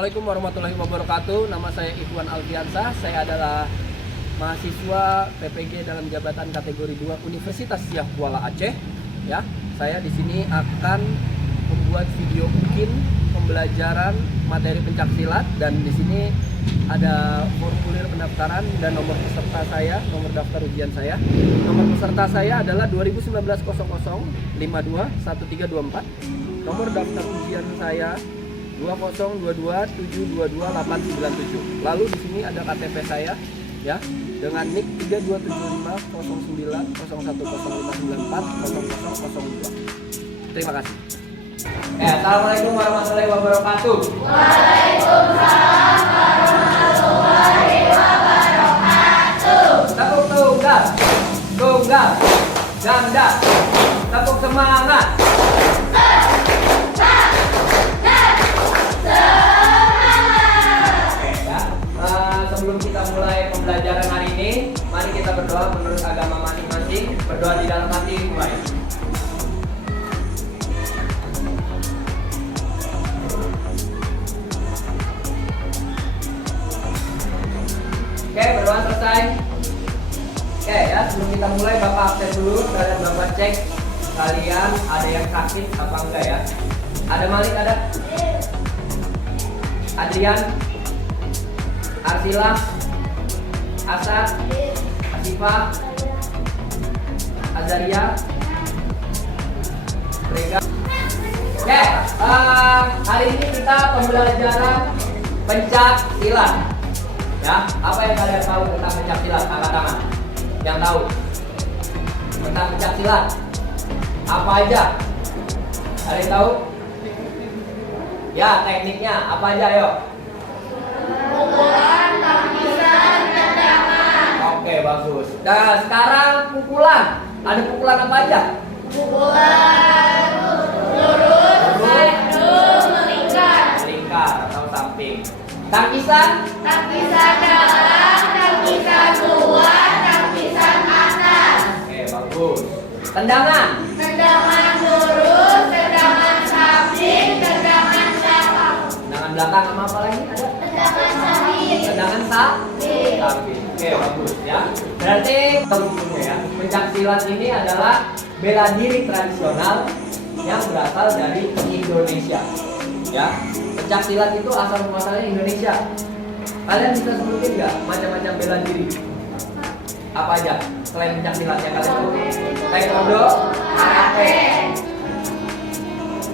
Assalamualaikum warahmatullahi wabarakatuh. Nama saya Ikhwan Alfiansah. Saya adalah mahasiswa PPG dalam jabatan kategori 2 Universitas Siak Kuala Aceh. Ya, saya di sini akan membuat video bikin pembelajaran materi pencaksilat, dan di sini ada formulir pendaftaran dan nomor peserta saya, nomor daftar ujian saya. Nomor peserta saya adalah 2019-00-52-1324. Nomor daftar ujian saya 2022-722-897. Lalu di sini ada KTP saya ya dengan NIK 3275-09-010594-0002. Terima kasih. Assalamualaikum warahmatullahi wabarakatuh. Waalaikumsalam warahmatullahi wabarakatuh. Tepuk tunggal, tunggal, ganda, tepuk semangat. Sebelum kita mulai pembelajaran hari ini, mari kita berdoa menurut agama masing-masing. Berdoa di dalam hati, mulai. Oke, berdoa selesai. Oke ya, sebelum kita mulai, Bapak absen dulu dan Bapak cek kalian ada yang sakit apa enggak ya. Ada Malik, ada? Adrian, Arsila, Asad, Asifah, Azaria, Rega. Oke, hari ini kita pembelajaran pencak silat. Ya, apa yang kalian tahu tentang pencak silat? Angkat tangan. Yang tahu tentang pencak silat? Apa aja? Ada yang tahu? Ya, tekniknya apa aja, yuk? Pukulan, tangkisan, tendangan. Oke, bagus. Nah, sekarang pukulan. Ada pukulan apa aja? Pukulan lurus, sadu, melingkar. Melingkar atau samping. Tangkisan? Tangkisan dalam, tangkisan luar, tangkisan atas. Oke, bagus. Tendangan? Tendangan lurus, tendangan samping, tendangan belakang. Tendangan belakang sama apa lagi? Ada? Tendangan samping. Tendangan samping. Oke, bagus ya. Berarti ya, pencak silat ini adalah bela diri tradisional yang berasal dari Indonesia. Ya, pencak silat itu asal muasalnya Indonesia. Kalian bisa sebutin nggak macam-macam bela diri? Apa aja selain pencak silat yang kalian tahu? Taekwondo, karate.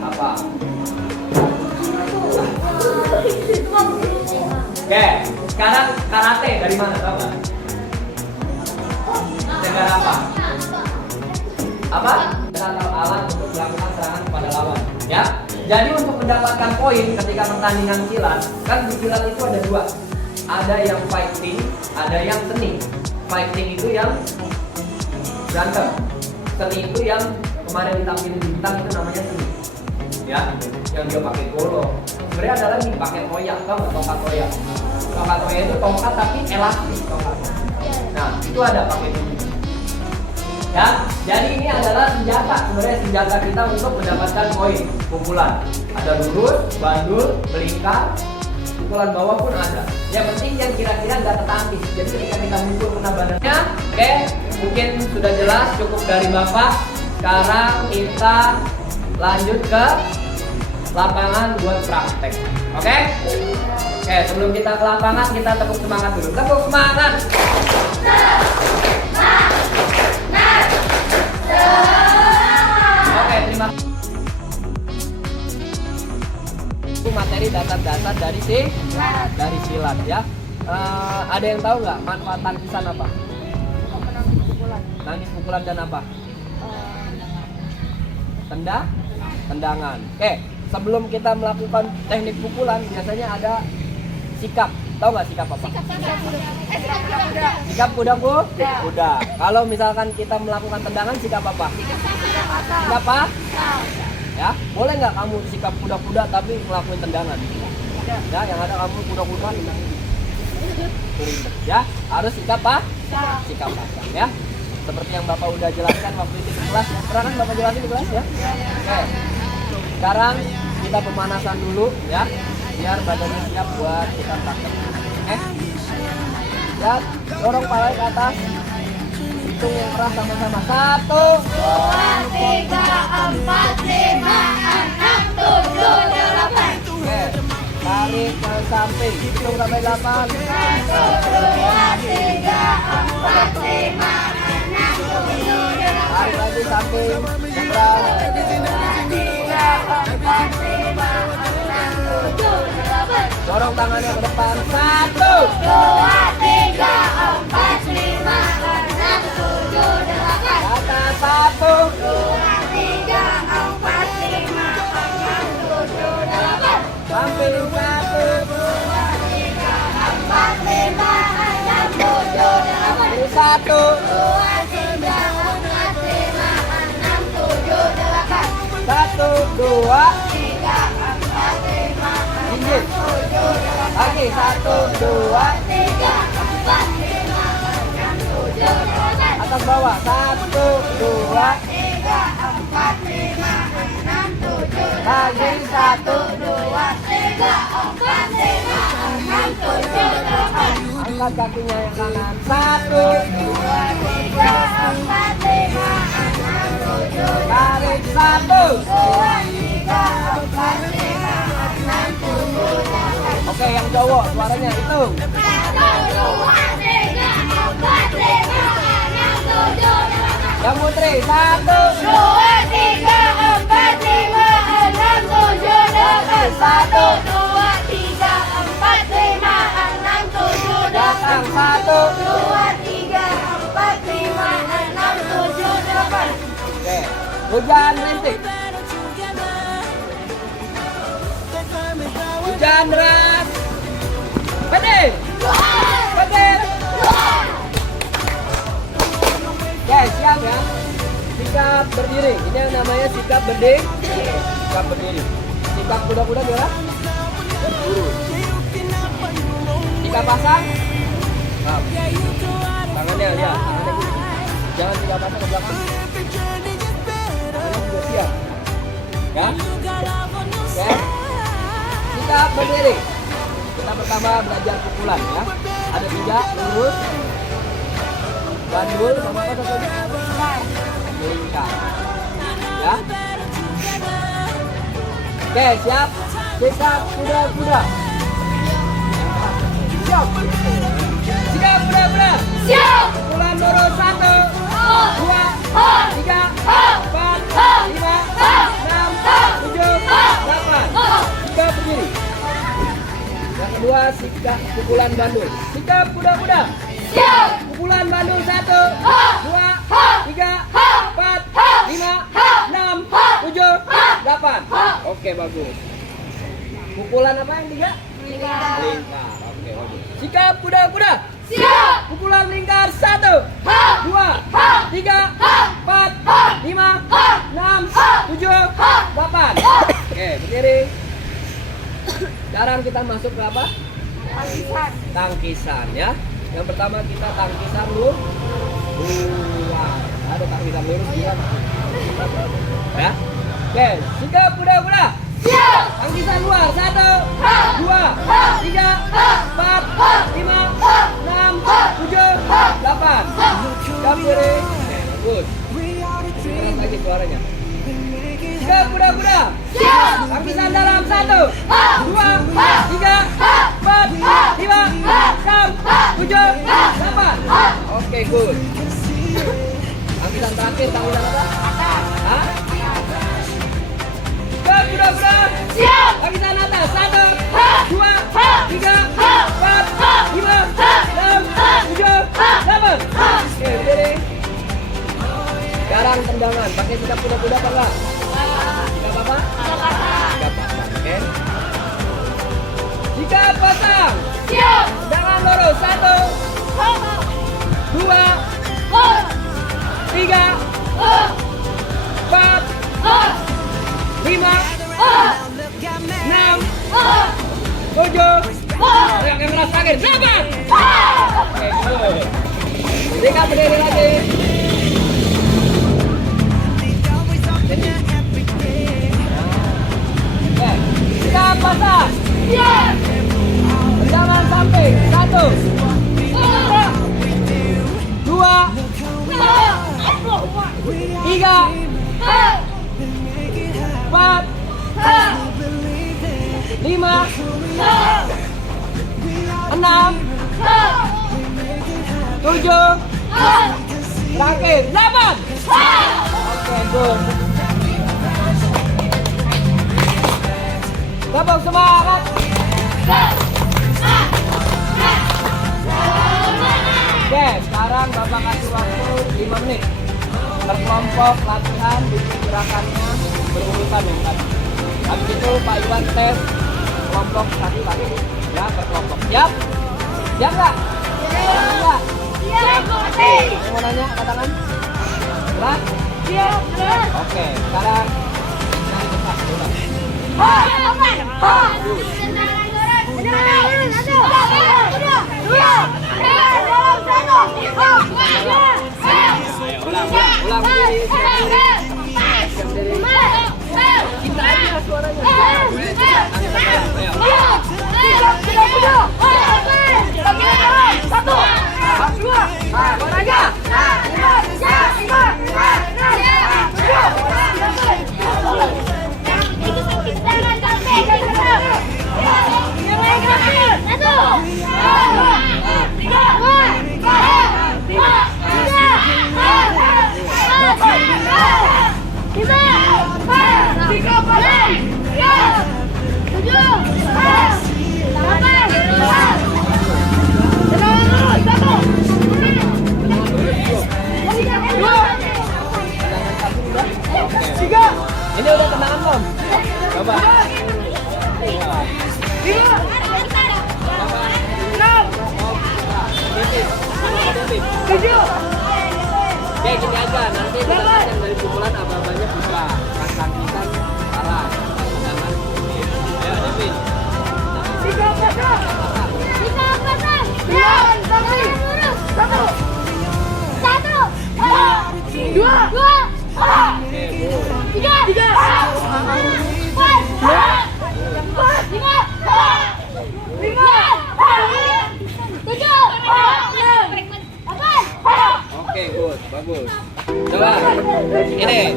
Apa? Oke, sekarang karate dari mana, tahu nggak? Negara apa? Apa? Atau alat untuk melakukan serangan kepada lawan. Ya. Jadi untuk mendapatkan poin ketika pertandingan silat, kan di silat itu ada dua. Ada yang fighting, ada yang seni. Fighting itu yang berantem. Seni itu yang kemarin ditampilin di bintang, itu namanya seni. Ya, yang dia pakai golok. Sebenarnya ada lagi pakai toyak, tau nggak tongkat toyak? Tongkat toyak itu tongkat tapi elastis tongkat. Nah, itu ada pakai ini. Ya, jadi ini adalah senjata, sebenarnya senjata kita untuk mendapatkan poin pukulan. Ada lurus, bandul, melingkar, pukulan bawah pun ada. Yang penting yang kira-kira nggak tertangkis. Jadi ketika kita mukul kena badannya, oke, mungkin sudah jelas cukup dari Bapak. Sekarang kita lanjut ke lapangan buat praktek. Oke? Oke, sebelum kita ke lapangan, kita tepuk semangat dulu. Tepuk semangat. Oke, terima kasih. Itu materi dasar-dasar dari silat ya. Ada yang tahu nggak manfaat tangkisan apa? Nangkis pukulan dan apa? Tendangan. Oke, sebelum kita melakukan teknik pukulan biasanya ada sikap. Tahu nggak sikap apa? Sikap kuda. Kalau misalkan kita melakukan tendangan, sikap apa? Sikap apa? Ya, boleh nggak kamu sikap kuda-kuda tapi melakukan tendangan? Ya, yang ada kamu kuda-kuda ya, harus sikap apa? Sikap apa? Ya, seperti yang Bapak udah jelaskan waktu itu di kelas. Ya, pernah kan Bapak jelasin di kelas ya? Oke. Sekarang kita pemanasan dulu ya, biar badannya siap buat kita praktek. Ya, dorong kepala ke atas. Hitung yang keras sama-sama. 1, 2, 3, 4, 5, 6, 7, 8. oke. Tarik ke samping. Hitung sampai 8. 1, 2, 3, 4, 5, 6, 7, 8. Tarik lagi samping. Seberang. 3, 4, 5, 6, 7, 8. Dorong tangannya ke depan. 1, 2, 3, 4, 5, 6, 7, 8. atas 1, 2, 3, 4, 5, 6, 7, 8. samping 1, 2, 3, 4, 5, 6, 7, 8. ini 1, 2, 3, 4, 5, 6, 7, 8. 1, 2, 3, 4, 5, 6, tinggi. 7, 8. Lagi 1, 2, 3, 4, 5, 6, 7, 8. atas bawah 1, 2, 3, 4, 5, 6, 7, 8. lagi 1. 2, 3, 4, 5, 6, 7, 8. Angkat kakinya yang kanan. 1, 2, 3, 4, 5, 6, 7, 8. tarik 1. 2, 3, 4, 5, 6, 7, 8. Oke, yang cowok suaranya hitung. 1, 2, 3, 4, 5, 6, 7, 8. Yang putri 1, 2, 3, 4, 5, 6, 7, 8. 1, 2, 3, 4, 5, 6, 7, 8. belakang 1. 2, 3, 4, 5, 6, 7, 8. Oke, hujan rintik. Hujan deras. Petir. Petir. Oke, siap ya. Sikap berdiri. Ini yang namanya sikap berdiri. Sikap berdiri. Sikap kuda-kuda gimana? Lurus. Sikap pasang. Nah. Tangannya lihat, tangannya gini. Jangan sikap pasang ke belakang. Tangannya juga siap. Ya. Oke. Sikap berdiri. Kita pertama belajar pukulan ya. Ada 3, lurus, bandul, sama apa tadi? Melingkar. Ya. Oke, siap. Sikap kuda-kuda. Siap. Sikap kuda-kuda. Siap. Pukulan lurus 1, 2, 3, 4, 5, 6, 7, 8. Sikap berdiri. Yang kedua, sikap pukulan bandul. Sikap kuda-kuda. Siap. Pukulan bandul 1, 2, 3, 4, 5, 6, 7, 8. Oke, bagus. Pukulan apa yang 3? Lingkar. Oke, bagus. Sikap kuda-kuda. Siap. Pukulan lingkar 1, 2, 3, 4, 5, 6, 7, 8. Oke, berdiri. Sekarang kita masuk ke apa? Tangkisan. Tangkisan ya. Yang pertama kita tangkisan lurus. Ada tangkisan lurus juga. Ya. Oke, sikap kuda-kuda. Siap. Tangkisan luar 1, 2, 3, 4, 5, 6, 7, 8. Sikap kiri. Bagus. Keras lagi suaranya. Sikap kuda-kuda. Siap. Tangkisan dalam 1, 2, 3, 4, 5, 6, 7, 8. Oke, good. Tangkisan terakhir, tangkisan apa? Hah? Sikap kuda-kuda. Siap. Tangkisan atas 1, 2, 3, 4, 5, 6, 7, 8. Oke, berdiri. Sekarang tendangan. Pakai sikap kuda-kuda apa enggak? Sikap apa? Sikap pasang. Oke. Sikap pasang. Siap. Tendangan lurus. 1, 2, 3, 4, 5, 6, 7. Yang keras kaget. 8. Oke, good. Sikap berdiri lagi. Oke, sikap pasang. Siap. Tendangan samping. 1, 2, 3, 4, 5, 6, 7, terakhir 8. Oke, good. Tepuk semangat. Oke, sekarang Bapak kasih waktu 5 menit. Berkelompok latihan, bikin gerakannya berurutan yang tadi. Habis itu Pak Iwan tes kelompok satu lagi. Ya, berkelompok. Siap? Siap nggak? Siap. Siap. Saya mau nanya, angkat tangan. Jelas? Siap. Oke, sekarang cari tempat. Udah. Ulang berdiri, siap berdiri. Kita aja suaranya. Ini udah tendangan belum? Coba. Oke, gini aja. Nanti yang dari pukulan abang-abangnya buka. Kan kita salah. Tendangan. Ayo, Devin. Oke, good, bagus. Coba, ini.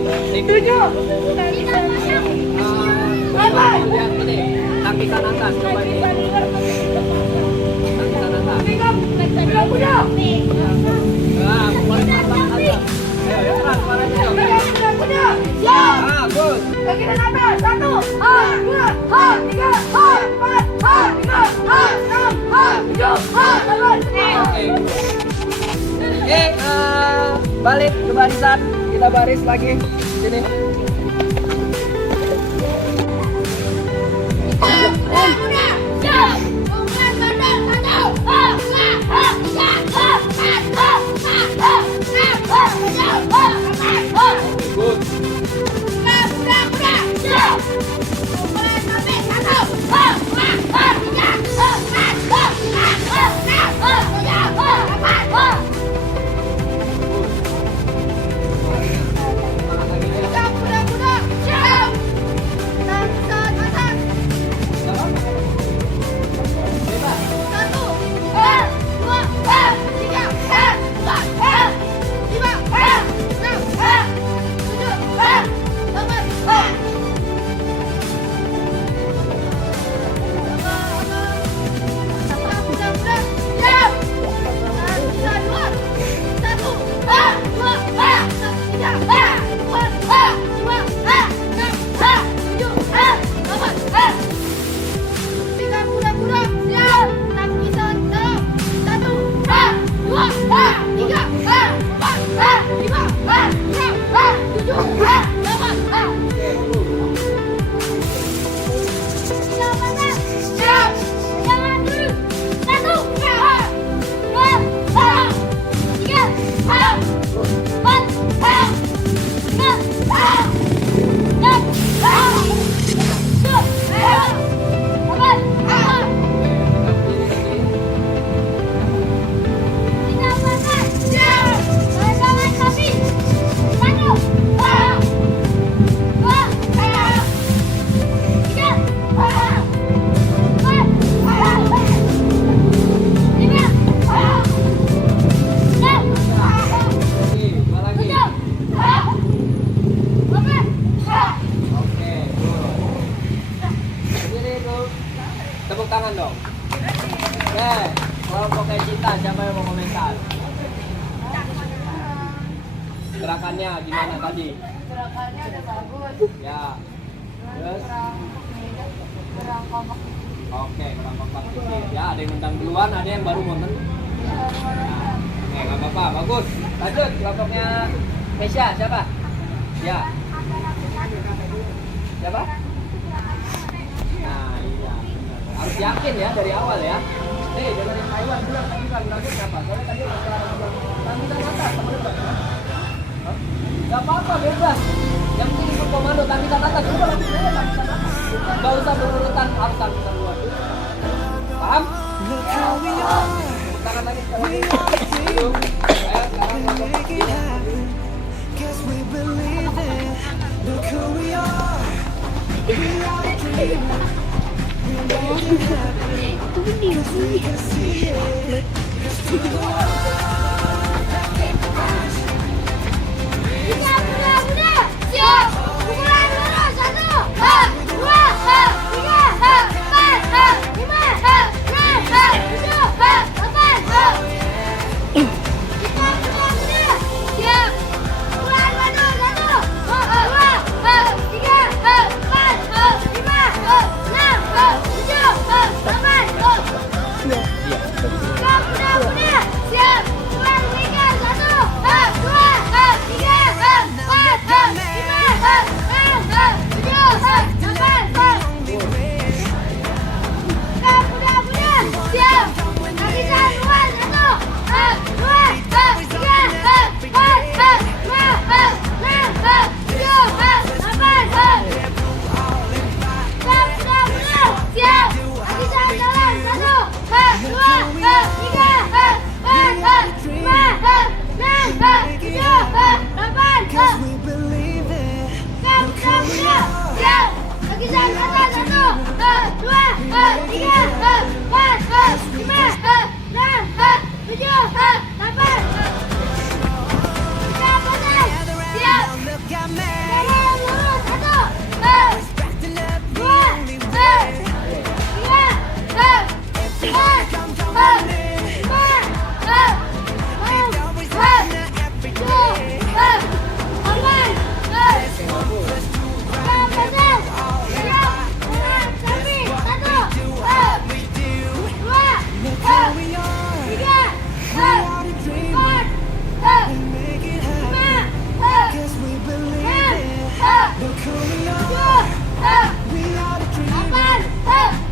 Lihat ini, tangisan atas. Coba ini. Tangisan atas. Nah, mulai pasang aja. Ayo, ya keras suaranya. Ah, good. Oke, balik ke barisan. Kita baris lagi. Sini. Good. gerakannya gimana tadi? Gerakannya udah bagus. Ya. Terus? Gerak kompak. Oke, kurang kompak dikit. Ya, ada yang nendang duluan, ada yang baru mau nendang. Oke, nggak apa-apa, bagus. Lanjut, kelompoknya Mesya, siapa? Ya. Siapa? Nah, iya. Benar. Harus yakin ya dari awal ya. Nih, jangan yang Taiwan bilang tadi kan lanjut siapa? Soalnya tadi kami kan atas sama depan. Gak apa-apa, bebas. Yang penting ikut komando tadi kan atas. Coba langsung aja tadi kan atas. Gak usah berurutan absen kita duluan. Paham? Tangan lagi sekali lagi. Ayo, sekarang Guess we believe it. Look who we are. We are a dream. We make it happen. 'Cause we can see it. Just to the world. Siap, pukulan dulu, 1, 2, 3, 4, 5, 6, 7, 8. Siap, pukulan dulu, 1, 2, 3, 4, 5, 6, 7, 8. Siap, udah. Siap, pukulan tiga, 1, 2, 3, 4, 5, 6, 7, 8. Siap, kaki jalan luar, 1, 2, 3, 4, 5, 6, 7, 8. Siap, kaki jalan, 1, 2, 3, 4, 5, 6, 7, 8. Cause we believe it. Siap, kaki jalan atas, 1, 2, 3, 4, 5, 6, 7, 8. Siap, atas. Siap, Look at me. kanan lurus, 1, Acting up the 2, only way. 3, 4, Look who we are. Make it happen. Cause we believe it. Look who we are. We are the dream.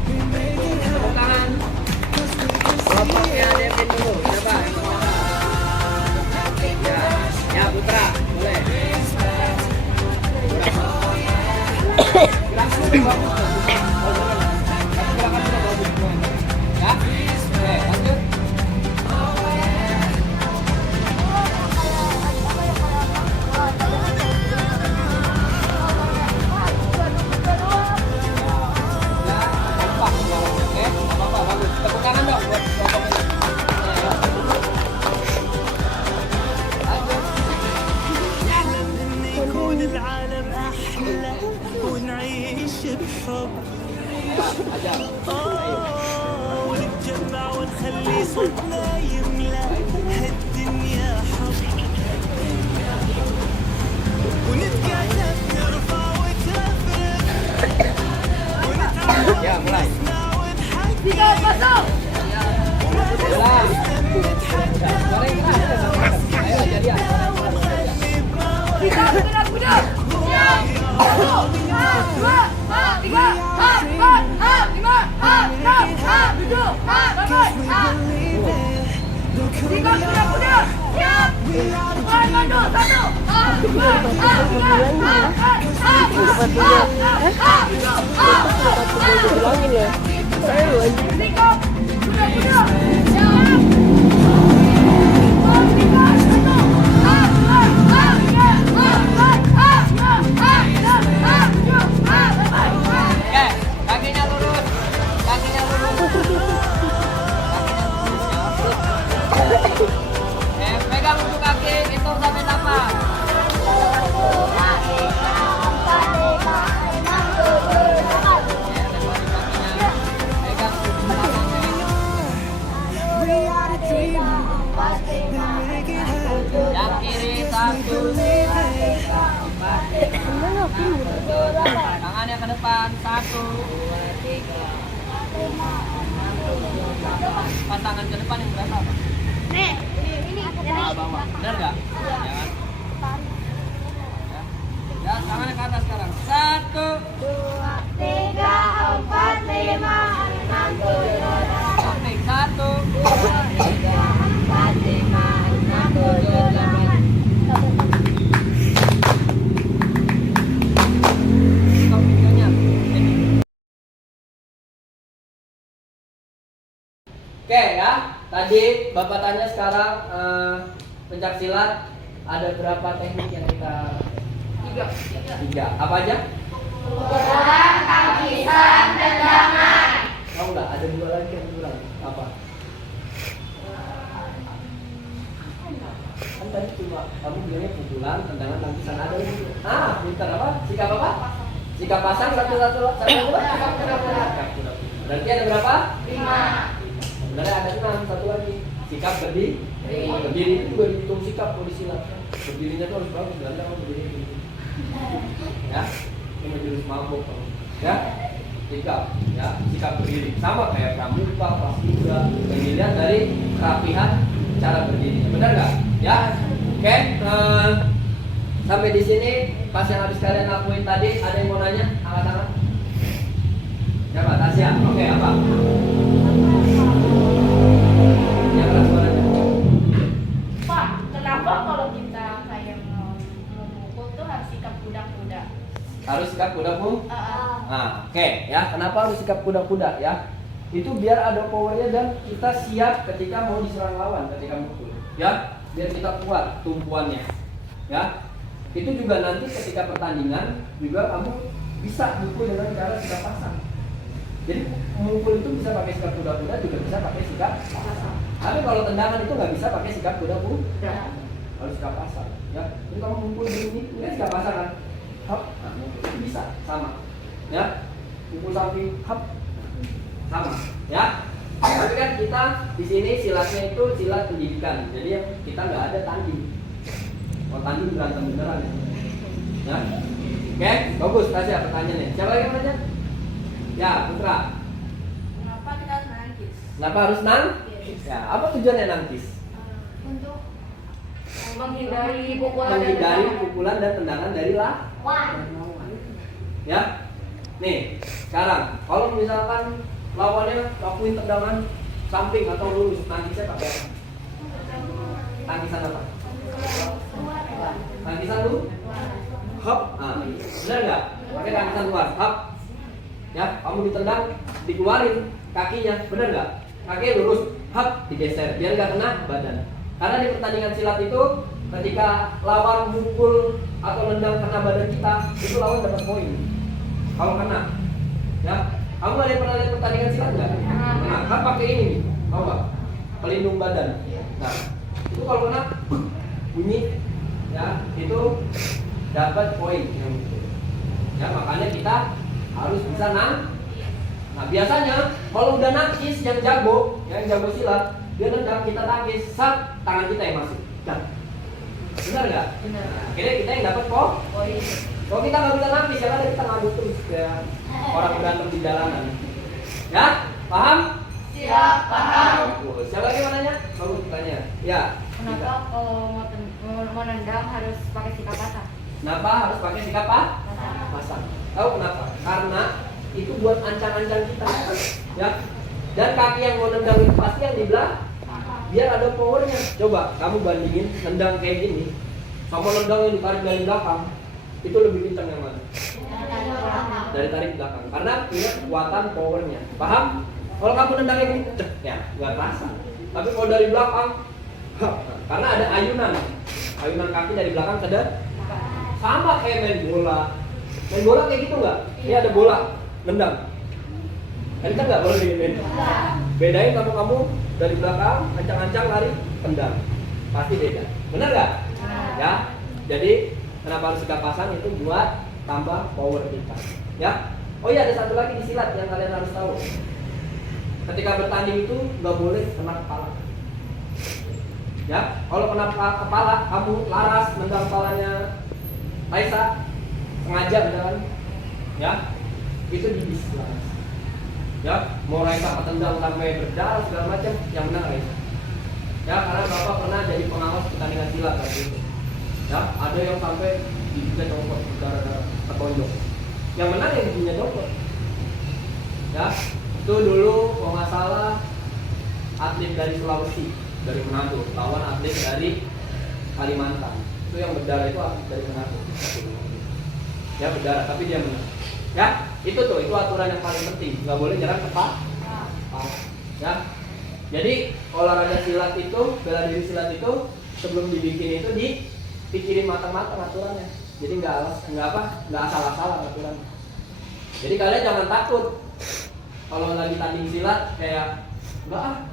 We make it happen. tangan. Cause we can see Kelompoknya it. Devin dulu. Siapa? Yang pertama. Ya, ya Putra, boleh. Gerakan udah bagus. Gerakan udah bagus. Ya, oke, lanjut. Ya, kompak jalannya, oke? Nggak apa-apa, bagus. Tepuk tangan dong buat kelompok ini. Ya, ya. إن يكون العالم أحلى ونعيش بحب Ajar. ونتجمع ونخلي صوتنا يملى هالدنيا حب ونتكاتف نرفع وتفرق ونتعاون Ya, mulai. ونحقق Tiga, masuk. Jalan. Sekarang kita ada sama. Ayo jadian. Tiga, kuda. Siap. 1, 2, 3, 4, 5, 6, 7, 8. believe it. Look who Tiga, kuda. Siap. Pukulan madu, 1, 2, 3, 4, 5, 6, 7, 8. Tiga, kuda. Siap. Oke, kakinya lurus. Kakinya lurus. Pegang untuk kaki, hitung sampai 8. Pegang we are the dream. They make it happen. yang kiri 1, depan. 1, 2, 3, 4, 5, 6, 7, 8. Pasangan ke depan yang berapa? Nih, ini Bawah bawah. Benar nggak? Ya kan? Ya. Ya, tangannya ke atas sekarang. 1, 2, 3, 4, 5, 6, 7, 8. samping. 1, 2, 3, 4, 5, 6, 7, 8. stop videonya. Oke ya, tadi Bapak tanya sekarang pencak silat ada berapa teknik yang kita? 3. Apa aja? Pukulan, tangkisan, tendangan. Tahu nggak? Ada 2 lagi yang kurang. Apa? Kan tadi cuma kamu bilangnya pukulan, tendangan, tangkisan, ada lagi. Pintar apa? Sikap apa? Sikap pasang satu. Sikap kuda-kuda. Berarti ada berapa? 5. Sebenarnya ada 6, satu lagi. Sikap berdiri. Berdiri itu juga dihitung sikap kalau di silat. Berdirinya tuh harus bagus, jangan kamu berdiri. Ya, ini menjurus mabuk. Ya, sikap. Ya, sikap berdiri. Sama kayak pramuka, paskibra. Yang dilihat dari kerapihan cara berdiri. Benar nggak? Ya, oke. Sampai di sini pas yang habis kalian lakuin tadi, ada yang mau nanya? Angkat tangan. Siapa? Tasya. Oke, apa? Yang keras suaranya. Pak, kenapa kalau kita kayak mau memukul tuh harus sikap kuda-kuda? Harus sikap kuda-kuda. Oke, ya. Kenapa harus sikap kuda-kuda ya? Itu biar ada powernya dan kita siap ketika mau diserang lawan ketika mukul. Ya, biar kita kuat tumpuannya. Ya. Itu juga nanti ketika pertandingan juga kamu bisa mukul dengan cara sikap pasang. Jadi memukul itu bisa pakai sikap kuda-kuda, juga bisa pakai sikap pasang. Tapi kalau tendangan itu nggak bisa pakai sikap kuda-kuda, harus sikap pasang. Ya, jadi kamu mukul begini, ini sikap pasang kan? Hap, nah, itu bisa sama. Ya, mukul samping, hap, sama. Ya, tapi kan kita di sini silatnya itu silat pendidikan, jadi kita nggak ada tanding. Kalau tanding berantem beneran ya. Ya, oke, bagus. Tasya pertanyaannya. Siapa lagi yang nanya? Ya, Putra. Kenapa kita harus nangkis? Kenapa harus nangkis? Ya, apa tujuannya nangkis? Untuk menghindari pukulan Menghindari pukulan dan tendangan dari lawan. Ya, nih sekarang kalau misalkan lawannya lakuin tendangan samping atau lurus, nangkisnya pakai apa? Tangkisan apa? Tangkisan lu? Hop, benar nggak? Pakai tangkisan luar, hop. Ya, kamu ditendang, dikeluarin kakinya, benar nggak? Kaki lurus, hap, digeser, biar nggak kena badan. Karena di pertandingan silat itu, ketika lawan mukul atau nendang kena badan kita, itu lawan dapat poin. Kalau kena, ya, kamu ada yang pernah lihat pertandingan silat nggak? Nah, kan pakai ini nih, tahu nggak? Pelindung badan. Nah, itu kalau kena bunyi, ya, itu dapat poin. Ya, makanya kita harus bisa Nah biasanya kalau udah nangkis yang jago silat, dia nendang kita tangkis, sat, tangan kita yang masuk. Benar nggak? Benar. Akhirnya kita yang dapat poin. Kalau kita nggak bisa nangkis, ya kita ngadu terus kayak orang berantem di jalanan. Ya, paham? Siap, paham. Siapa lagi mau nanya? Bagus tanya. Ya. Kenapa kalau mau nendang harus pakai sikap pasang? Kenapa harus pakai sikap apa? Pasang. Tahu kenapa? Karena itu buat ancang-ancang kita, ya. Dan kaki yang mau nendang itu pasti yang di belakang, biar ada powernya. Coba kamu bandingin nendang kayak gini sama nendang yang ditarik dari belakang, itu lebih kencang yang mana? Dari tarik belakang, karena punya kekuatan powernya. Paham? Kalau kamu nendang yang ini, ya nggak terasa. Tapi kalau dari belakang, karena ada ayunan kaki dari belakang ke depan. Sama kayak main bola. Main bola kayak gitu nggak? Ini ada bola, nendang. Kan kita nggak boleh diginiin. Bedain kamu dari belakang, ancang-ancang lari, tendang. Pasti beda. Benar nggak? Ya. Jadi kenapa harus sikap pasang itu buat tambah power kita. Ya. Oh iya, ada satu lagi di silat yang kalian harus tahu. Ketika bertanding itu nggak boleh kena kepala. Ya, kalau kena kepala, kamu laras nendang kepalanya Raisa sengaja misalkan, ya, itu didiskualifikasi. Ya, mau Raisa ketendang sampai berdarah segala macam, yang menang Raisa. Ya, karena Bapak pernah jadi pengawas pertandingan silat waktu itu. Ya, ada yang sampai giginya copot, berdarah-darah, tertonjok. Yang menang yang giginya copot. Ya, itu dulu kalau nggak salah atlet dari Sulawesi, dari Manado, lawan atlet dari Kalimantan. Itu yang berdarah itu atlet dari Manado. Ya, berdarah, tapi dia menang. Ya, itu aturan yang paling penting, nggak boleh nyerang ke kepala. Ya, jadi olahraga silat itu, bela diri silat itu sebelum dibikin itu dipikirin matang-matang aturannya. Jadi nggak asal-asalan aturannya. Jadi kalian jangan takut kalau lagi tanding silat kayak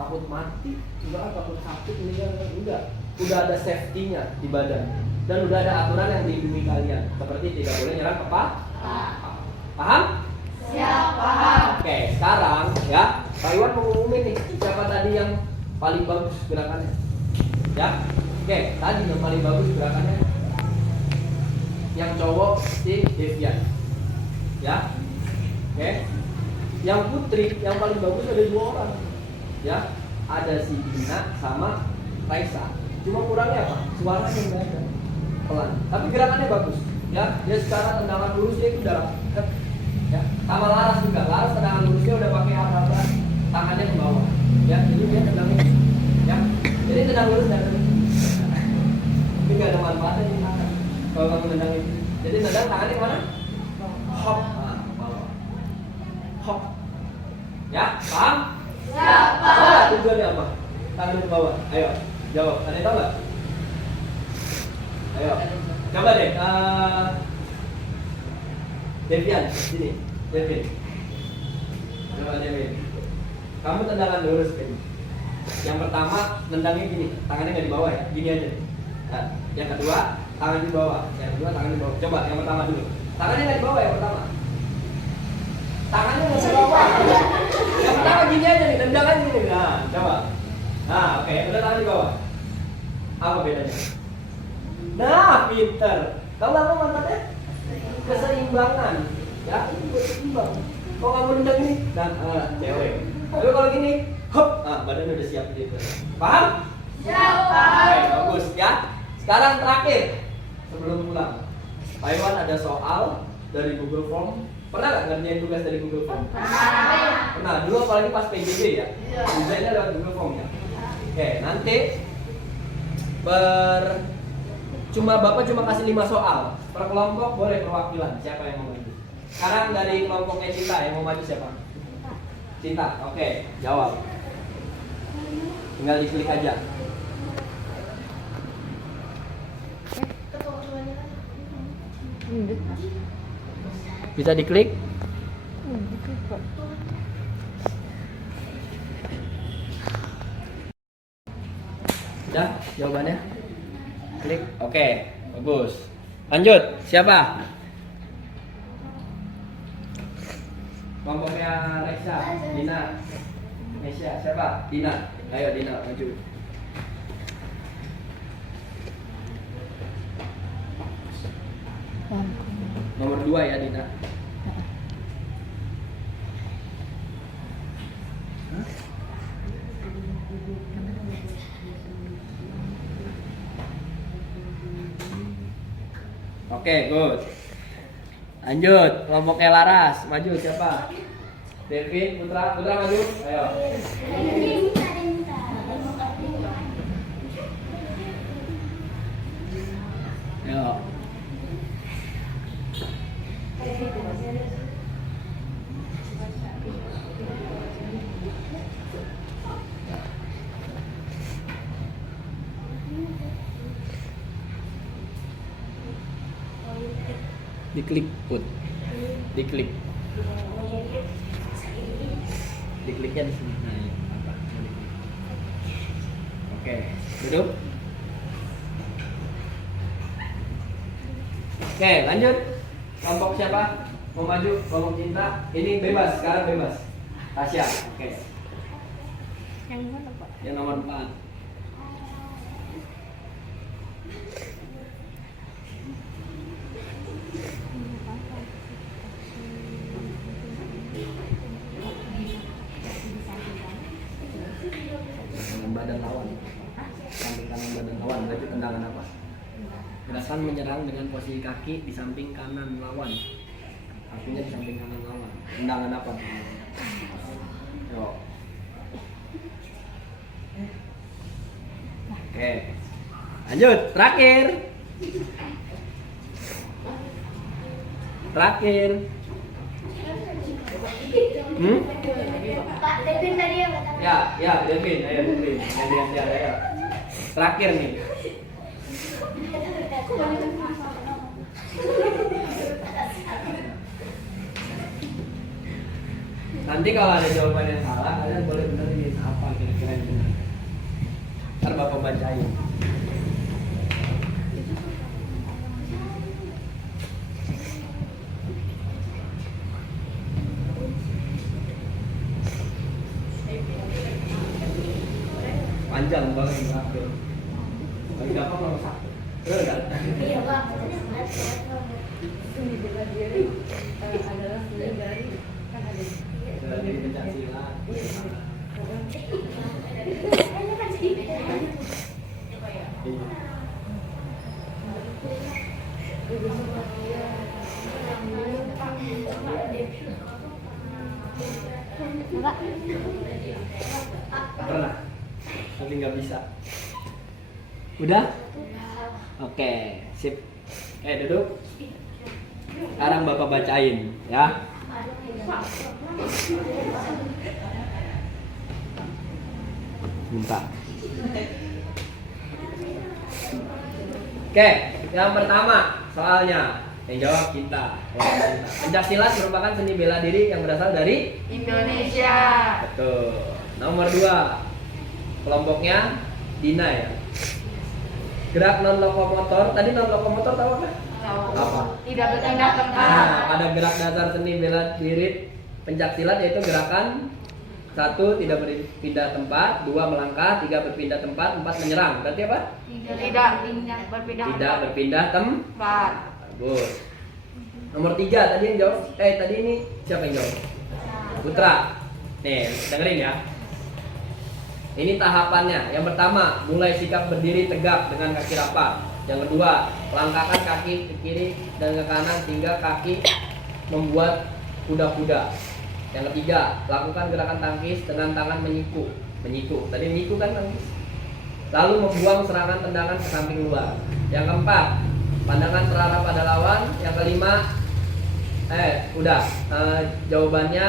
takut mati, takut sakit ini enggak. Udah ada safety-nya di badan dan udah ada aturan yang melindungi kalian. Seperti tidak boleh nyerang kepala. Paham? Siap, paham. Oke, sekarang ya Pak Iwan mau ngumumin nih siapa tadi yang paling bagus gerakannya. Ya, oke, tadi yang paling bagus gerakannya yang cowok si Devian. Ya, oke. Yang putri yang paling bagus ada 2 orang. Ya, ada si Dina sama Raisa. Cuma kurangnya apa? Suaranya nggak ada, pelan. Tapi gerakannya bagus. Ya, dia secara tendangan lurus dia udah. Ya, sama Laras juga. Laras tendangan lurusnya udah pakai apa? Tangannya ke bawah. Ya, jadi dia tendangnya. Ya, jadi tendang lurus dan ini nggak ada manfaatnya di tangan. Kalau kamu tendang ini, jadi tendang tangannya kemana? Hop, bawah. Hop. Ya, paham? Siap, paham. Tujuannya apa? Tangan ke bawah. Ayo, jawab. Ada yang tahu nggak? Ayo, coba deh. Devian, sini, Devin. Coba Devin. Kamu tendangan lurus kan? Yang pertama tendangnya gini, tangannya nggak di bawah ya, gini aja. Nah, yang kedua tangan di bawah, yang kedua tangan di bawah. Coba yang pertama dulu. Tangannya nggak di bawah yang pertama. Tangannya nggak di bawah. Yang pertama gini aja nih, tendangan gini. Nah, coba. Nah, oke, udah tangan di bawah. Apa bedanya? Nah, pinter. Tahu apa manfaatnya? Keseimbangan, ya ini buat seimbang. Kalau kamu nendang ini, dan cewek. Tapi kalau gini, hop, badannya udah siap gitu. Paham? Siap, paham. Oke, bagus ya. Sekarang terakhir, sebelum pulang, Pak Iwan ada soal dari Google Form. Pernah nggak ngerjain tugas dari Google Form? Pernah. Dulu apalagi pas PJJ ya. Desainnya lewat Google Form ya. Oke, nanti Bapak cuma kasih 5 soal per kelompok, boleh perwakilan siapa yang mau maju. Sekarang dari kelompoknya Cinta yang mau maju siapa? Cinta, oke, jawab. Tinggal diklik aja. Bisa diklik? Udah jawabannya? Klik, oke, bagus. Lanjut, siapa? Kelompoknya Reza, Dina, Mesya, siapa? Dina, ayo Dina maju. Nomor 2 ya Dina. Oke, good. Lanjut, kelompoknya Laras, maju siapa? Devin, Putra maju, ayo. Ayo. Diklik put, diklik, dikliknya di sini. Nah, ini apa? Oke, duduk. Oke, lanjut. Kelompok siapa? Mau maju? Kelompok Cinta. Ini bebas, sekarang bebas. Tasya. Oke. Yang mana, Pak? Yang nomor 4. badan lawan. Berarti tendangan apa? Gerakan menyerang dengan posisi kaki di samping kanan lawan. Artinya di samping kanan lawan. Tendangan apa? Yo. Oke. Lanjut, terakhir. Terakhir. Pak Devin tadi yang kata. Ya, Devin, ayo Devin. Ayo. Terakhir nih. Nanti kalau ada jawaban yang salah, kalian boleh benerin apa kira-kira yang benar. Ntar Bapak bacain. Panjang banget yang terakhir. Bagi Bapak nomor 1. Betul kan? Iya Pak. Dari pencak silat. Pak. Pernah? Tapi nggak bisa. Udah? Oke, sip. Duduk. Sekarang Bapak bacain, ya. Minta. Oke, yang pertama soalnya yang jawab kita. Pencaksilat merupakan seni bela diri yang berasal dari Indonesia. betul. Nomor 2, kelompoknya Dina ya. Gerak non lokomotor. Tadi non lokomotor tahu apa? Apa? Tidak berpindah tempat. Nah, pada gerak dasar seni bela diri pencaksilat yaitu gerakan 1 tidak berpindah tempat, 2 melangkah, 3 berpindah tempat, 4 menyerang. Berarti apa? Tidak berpindah Tidak berpindah tempat. Bagus. Nomor 3 tadi yang jawab. Tadi ini siapa yang jawab? Putra. Nih, dengerin ya. Ini tahapannya. Yang pertama, mulai sikap berdiri tegak dengan kaki rapat. Yang kedua, langkahkan kaki ke kiri dan ke kanan hingga kaki membuat kuda-kuda. Yang ketiga, lakukan gerakan tangkis dengan tangan menyiku. Tadi menyiku kan tangkis. Lalu membuang serangan tendangan ke samping luar. Yang keempat, pandangan terarah pada lawan. Yang kelima, jawabannya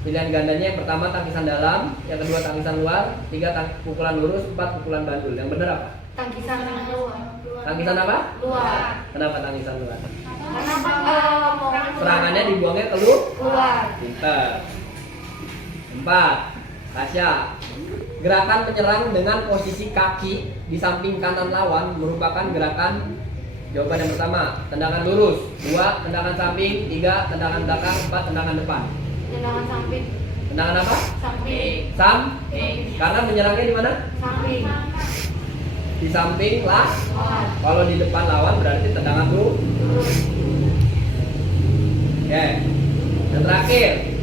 pilihan gandanya yang pertama tangkisan dalam, yang kedua tangkisan luar, 3 pukulan lurus, 4 pukulan bandul. Yang benar apa? Tangkisan luar. Tangkisan apa? Luar. Kenapa tangkisan luar? Kenapa Serangannya dibuangnya keluar. keluar? Pinter. 4. Tasya. Gerakan menyerang dengan posisi kaki di samping kanan lawan merupakan gerakan. Jawaban yang pertama, tendangan lurus. 2, tendangan samping. 3, tendangan belakang. 4, tendangan depan. Tendangan samping. Tendangan apa? Samping. Samping. Karena menyerangnya di mana? Samping. Di samping lah. Lawan. Kalau di depan lawan berarti tendangan lurus. Oke.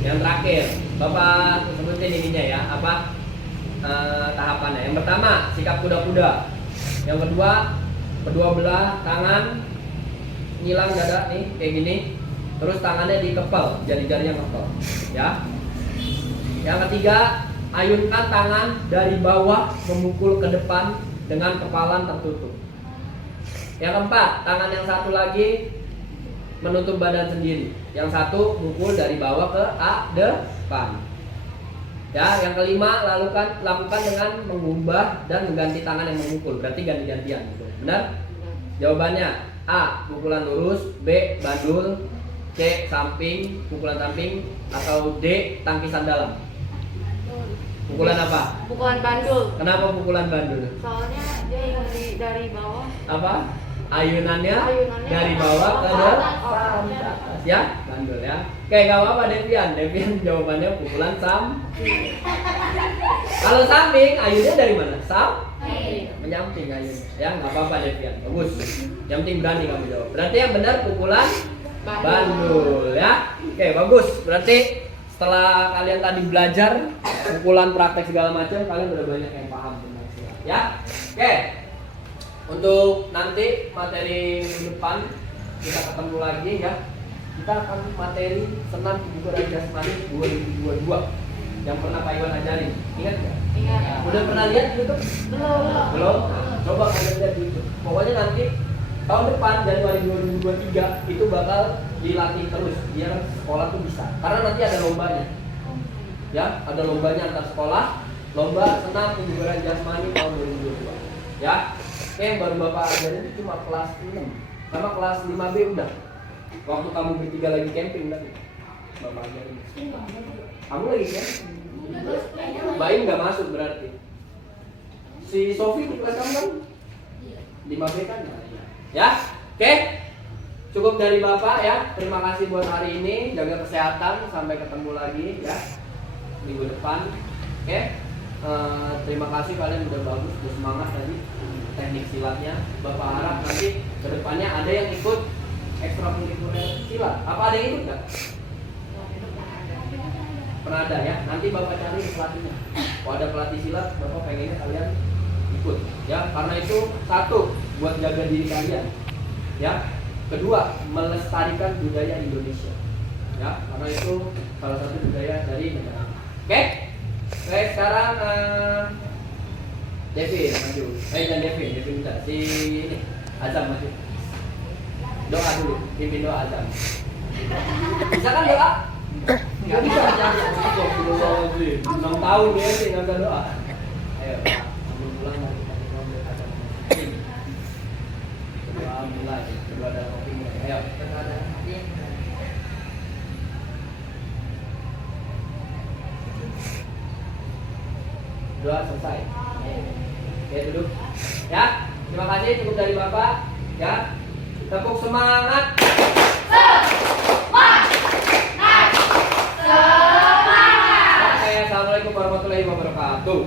Yang terakhir. Bapak sebutin ininya ya, apa? Tahapannya. Yang pertama, sikap kuda-kuda. Yang kedua, kedua belah tangan nyilang dada nih kayak gini. Terus tangannya dikepel, jari-jarinya kepel, ya. Yang ketiga, ayunkan tangan dari bawah memukul ke depan dengan kepala tertutup. Yang keempat, tangan yang satu lagi menutup badan sendiri. Yang satu mukul dari bawah ke depan. Ya, yang kelima lakukan dengan mengubah dan mengganti tangan yang memukul. Berarti ganti-gantian gitu. Benar? Jawabannya A, pukulan lurus, B, bandul, C, samping, pukulan samping, atau D, tangkisan dalam. Pukulan apa? Pukulan bandul. Kenapa pukulan bandul? Soalnya dia dari bawah. Apa? Ayunannya dari bawah ke depan ke atas ya, bandul ya. Oke, gak apa-apa Devian jawabannya pukulan samping. Kalau samping, ayunnya dari mana? Menyamping ayunnya. Ya, nggak apa-apa Devian, bagus. Yang penting berani kamu jawab. Berarti yang benar pukulan bandul ya. Oke, bagus. Berarti setelah kalian tadi belajar pukulan praktek segala macam, kalian udah banyak yang paham tentang silat ya. Oke. Untuk nanti materi minggu depan kita ketemu lagi ya. Kita akan materi senam kebugaran jasmani 2022 yang pernah Pak Iwan ajarin. Ingat nggak? Ingat. Udah pernah lihat di YouTube? Belum? Nah, coba kalian lihat di YouTube. Pokoknya nanti tahun depan Januari 2023 itu bakal dilatih terus biar sekolah tuh bisa. Karena nanti ada lombanya. Ya, ada lombanya antar sekolah. Lomba senam kebugaran jasmani tahun 2022. Ya. Oke, yang baru Bapak ajarin itu cuma kelas 6 sama kelas 5B udah. Waktu kamu bertiga lagi camping tadi Bapak ajarin. Kamu lagi camping? Baim nggak masuk berarti. Si Sofi di kelas kamu kan? 5B kan? Ya, oke. Cukup dari Bapak ya. Terima kasih buat hari ini. Jaga kesehatan. Sampai ketemu lagi ya minggu depan. Oke. Terima kasih kalian udah bagus, udah semangat tadi teknik silatnya. Bapak harap nanti kedepannya ada yang ikut ekstrakurikuler silat. Apa ada yang ikut nggak? Pernah ada ya. Nanti Bapak cari pelatihnya. Kalau ada pelatih silat, Bapak pengennya kalian ikut ya. Karena itu satu buat jaga diri kalian ya. Kedua melestarikan budaya Indonesia ya. Karena itu salah satu budaya dari negara. Oke. Oke, sekarang Devin maju. Jangan Devin bentar. Si ini Azam maju. Doa dulu, pimpin doa Azam. Bisa kan doa? Nggak bisa. 6 tahun ya sih nggak bisa doa. Ayo, ambil pulang dari Azam. Doa mulai. Doa dalam kopi mulai. Ayo. Doa selesai. Oke, duduk. Ya, terima kasih cukup dari Bapak. Ya, tepuk semangat. Semangat. Oke, assalamualaikum warahmatullahi wabarakatuh.